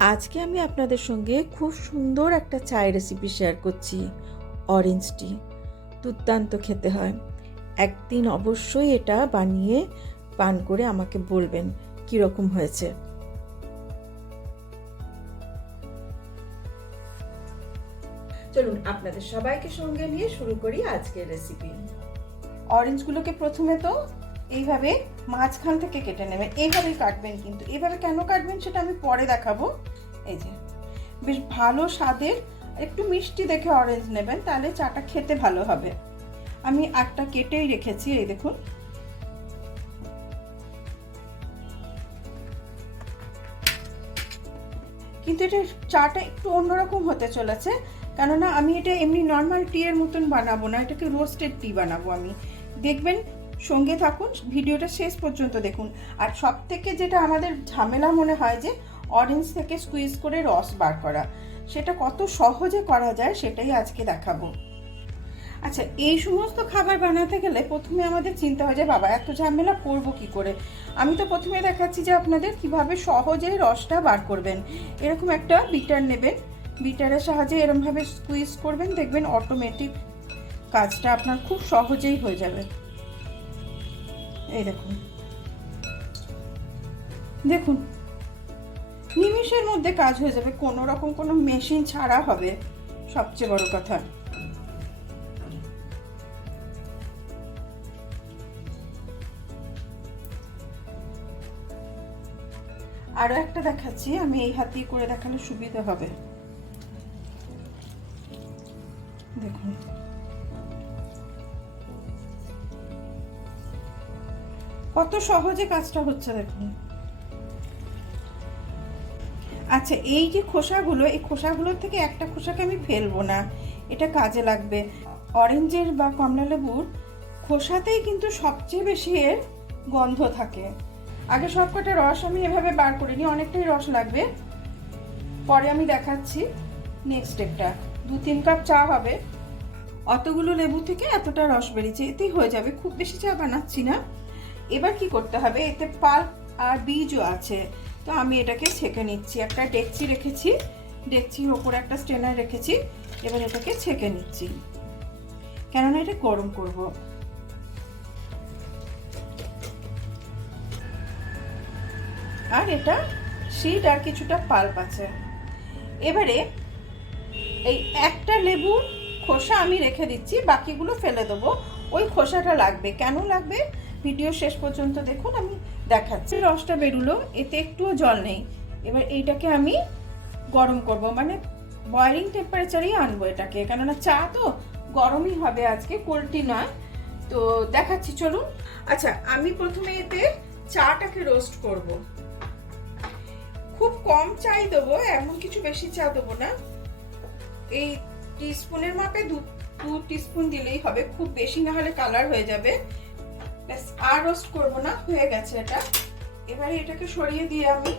আজকে আমি আপনাদের সঙ্গে খুব সুন্দর একটা চায়ের রেসিপি শেয়ার করছি। অরেঞ্জ টি দুর্দান্ত খেতে হয়। একদিন অবশ্যই এটা বানিয়ে পান করে আমাকে বলবেন কীরকম হয়েছে। চলুন আপনাদের সবাইকে সঙ্গে নিয়ে শুরু করি আজকের রেসিপি অরেঞ্জগুলোকে প্রথমে তো এইভাবে মাঝখান থেকে কেটে নেবেন এইভাবেই কাটবেন কিন্তু। এইভাবে কেন কাটবেন সেটা আমি পরে দেখাবো। এই যে, বেশ ভালো স্বাদের, একটু মিষ্টি দেখে অরেঞ্জ নেবেন, তাহলে চাটা খেতে ভালো হবে। আমি একটা কেটেই রেখেছি, এই দেখুন। কিন্তু এটা চাটা একটু অন্যরকম হতে চলেছে, কেননা আমি এটা এমনি নর্মাল টি এর মতন বানাবো না, এটাকে রোস্টেড টি বানাবো আমি। দেখবেন সঙ্গে থাকুন, ভিডিওটা শেষ পর্যন্ত দেখুন। আর সব থেকে যেটা আমাদের ঝামেলা মনে হয় যে অরেঞ্জ থেকে স্কুইজ করে রস বার করা। সেটা কত সহজে করা যায় সেটাই আজকে দেখাবো। আচ্ছা এই সমস্ত খাবার বানাতে গেলে প্রথমে আমাদের চিন্তা হয় যে, বাবা, এত ঝামেলা করব কি করে? আমি তো প্রথমে দেখাচ্ছি যে, আপনাদের কীভাবে সহজে রসটা বার করবেন। এরকম একটা বিটার নেবেন। বিটারের সাহায্যে এরমভাবে স্কুইজ করবেন। দেখবেন অটোমেটিক কাজটা আপনার খুব সহজেই হয়ে যাবে। এই দেখুন। দেখুন, নিমিষের মধ্যে কাজ হয়ে যাবে, কোনো রকম কোনো মেশিন ছাড়া হবে। সবচেয়ে বড় কথা। আরও একটা দেখাচ্ছি, আমি এই হাতেই করে দেখালে সুবিধা হবে। দেখুন। কত সহজে কাজটা হচ্ছে দেখুন। আচ্ছা এই যে খোসাগুলো, এই খোসাগুলোর থেকে একটা খোসাকে আমি ফেলব না। এটা কাজে লাগবে। অরেঞ্জের বা কমলা লেবুর খোসাতেই কিন্তু সবচেয়ে বেশি এর গন্ধ থাকে। আগে সব কটা রস আমি এভাবে বার করে নিই, অনেকটাই রস লাগবে। পরে আমি দেখাচ্ছি নেক্সট স্টেপটা দু তিন কাপ চা হবে। অতগুলো লেবু থেকে এতটা রস বেরিয়েছে, এতেই হয়ে যাবে। খুব বেশি চা বানাচ্ছি না। এবার কি করতে হবে? এতে পাল্প আর বীজও আছে। তো আমি এটাকে ছেঁকে নিচ্ছি। একটা ডেকচি রেখেছি। ডেকচির ওপরে একটা স্টেনার রেখেছি। এবার এটাকে ছেঁকে নিচ্ছি। কেননা এটা গরম করব। আর এটা সিড আর কিছুটা পাল্প আছে। এবারে এই একটা লেবুর খোসা আমি রেখে দিচ্ছি। বাকিগুলো ফেলে দেবো। ওই খোসাটা লাগবে। কেন লাগবে? ভিডিও শেষ পর্যন্ত দেখুন, আমি দেখাচ্ছি। রসটা বেরুলো, এতে একটুও জল নেই। এবার এইটাকে আমি গরম করব। মানে বয়লিং টেম্পারেচারেই আনব এটাকে, কেননা চা তো গরমই হবে আজকে কোল্ডটি নয়। তো দেখাচ্ছি, চলুন। আচ্ছা আমি প্রথমে এতে চাটাকে রোস্ট করব। খুব কম চাই দেবো, এমন কিছু বেশি চা দেবো না। এই টিস্পুনের মাপে দু দু টিস্পুন দিলেই হবে। খুব বেশি না হলে কালার হয়ে যাবে। ব্যাস, আর রোস্ট করব না, হয়ে গেছে এটা। এবারে এটাকে সরিয়ে দিয়ে আমি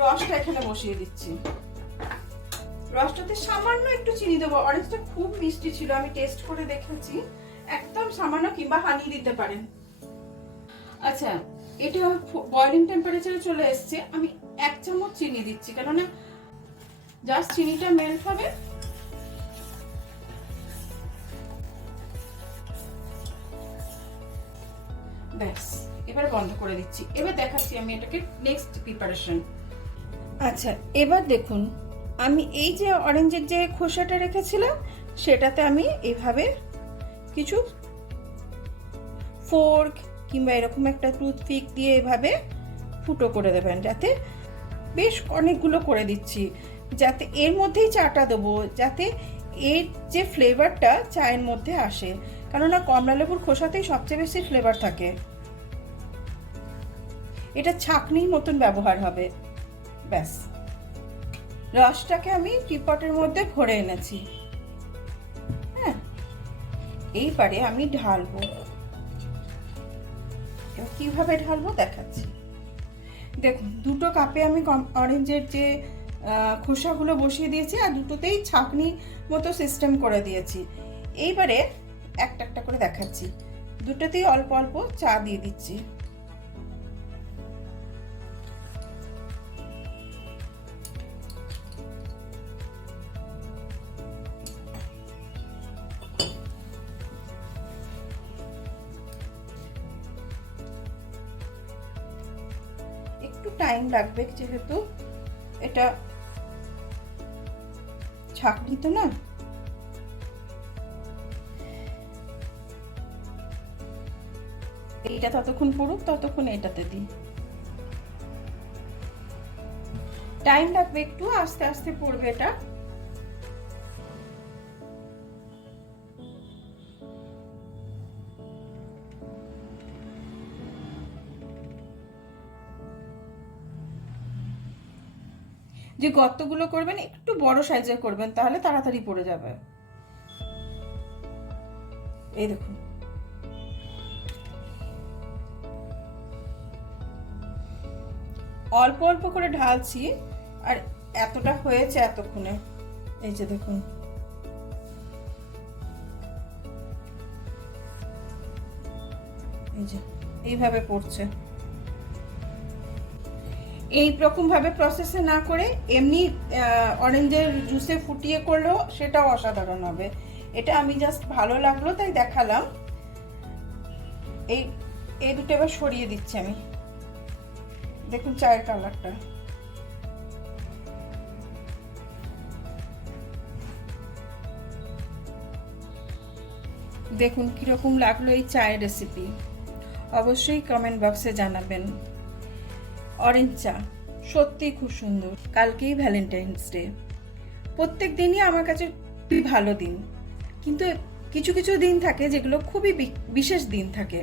রসটা এখানে বসিয়ে দিচ্ছি। রসটাতে সামান্য একটু চিনি দেবো অরেঞ্জটা খুব মিষ্টি ছিল, আমি টেস্ট করে দেখেছি। একদম সামান্য কিংবা হানি দিতে পারেন। আচ্ছা এটা বয়লিং টেম্পারেচারে চলে এসছে, আমি এক চামচ চিনি দিচ্ছি, কেননা জাস্ট চিনিটা মেল্ট হবে ব্যাস, এবার বন্ধ করে দিচ্ছি। এবার দেখাচ্ছি আমি এটাকে নেক্সট প্রিপারেশন আচ্ছা এবার দেখুন, আমি এই যে অরেঞ্জের যে খোসাটা রেখেছিলাম, সেটাতে আমি এভাবে কিছু ফোর্ক কিংবা এরকম একটা টুথপিক দিয়ে এভাবে ফুটো করে দেবেন, যাতে বেশ অনেকগুলো করে দিচ্ছি। যাতে এর মধ্যেই চাটা দেবো, যাতে এর যে ফ্লেভারটা চায়ের মধ্যে আসে। কেননা কমলা লেবুর খোসাতেই সবচেয়ে বেশি ফ্লেভার থাকে। এটা ছাকনির মতন ব্যবহার হবে। ব্যাস। রসটাকে আমি টিপটের মধ্যে ভরে এনেছি। হ্যাঁ এইবারে আমি ঢালবো। কীভাবে ঢালবো দেখাচ্ছি। দেখুন, দুটো কাপে আমি অরেঞ্জের যে খোসাগুলো বসিয়ে দিয়েছি আর দুটোতেই ছাকনি মতো সিস্টেম করে দিয়েছি। এইবারে একটা একটা করে দেখাচ্ছি। দুটোতেই অল্প অল্প চা দিয়ে দিচ্ছি। একটু টাইম লাগবে, যেহেতু এটা ছাকনি তো না? এইটা ততক্ষণ পড়ুক, ততক্ষণ এটাতে দিই। টাইম লাগবে একটু, আস্তে আস্তে পড়বে এটা। যে গর্তগুলো করবেন, একটু বড় সাইজের করবেন, তাহলে তাড়াতাড়ি পড়ে যাবে। এই দেখুন। অল্প অল্প করে ঢালছি, আর এতটা হয়েছে এতক্ষণে। এই যে দেখুন। এই যে, এইভাবে পড়ছে। এই রকম ভাবে প্রসেসে না করে এমনি অরেঞ্জের জুসে ফুটিয়ে করলেও সেটাও অসাধারণ হবে। এটা আমি জাস্ট ভালো লাগল, তাই দেখালাম। এই এই দুটো এবার সরিয়ে দিচ্ছি আমি। দেখুন চায়ের কালারটা দেখুন কীরকম লাগল এই চায়ের রেসিপি অবশ্যই কমেন্ট বক্সে জানাবেন। অরেঞ্জ চা। সত্যিই খুব সুন্দর। কালকেই ভ্যালেন্টাইন্স ডে প্রত্যেক দিনই আমার কাছে খুবই ভালো দিন। কিন্তু কিছু কিছু দিন থাকে যেগুলো খুবই বিশেষ দিন থাকে।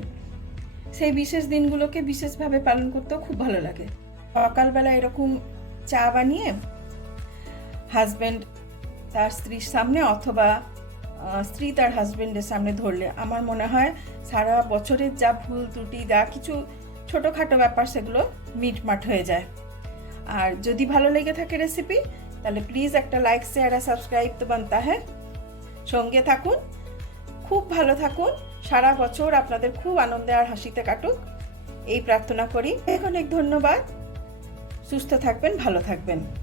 সেই বিশেষ দিনগুলোকে বিশেষভাবে পালন করতেও খুব ভালো লাগে। সকালবেলা এরকম চা বানিয়ে হাজব্যান্ড তার স্ত্রীর সামনে অথবা স্ত্রী তার হাজব্যান্ডের সামনে ধরলে আমার মনে হয় সারা বছরের যা ভুল ত্রুটি, যা কিছু ছোটোখাটো ব্যাপার সেগুলো মিটমাট হয়ে যায়। আর যদি ভালো লেগে থাকে রেসিপি তাহলে প্লিজ একটা লাইক শেয়ার আর সাবস্ক্রাইব তো বানতা হ্যাঁ? সঙ্গে থাকুন, খুব ভালো থাকুন। সারা বছর আপনাদের খুব আনন্দে আর হাসিতে কাটুক। এই প্রার্থনা করি। অনেক অনেক ধন্যবাদ। সুস্থ থাকবেন, ভালো থাকবেন।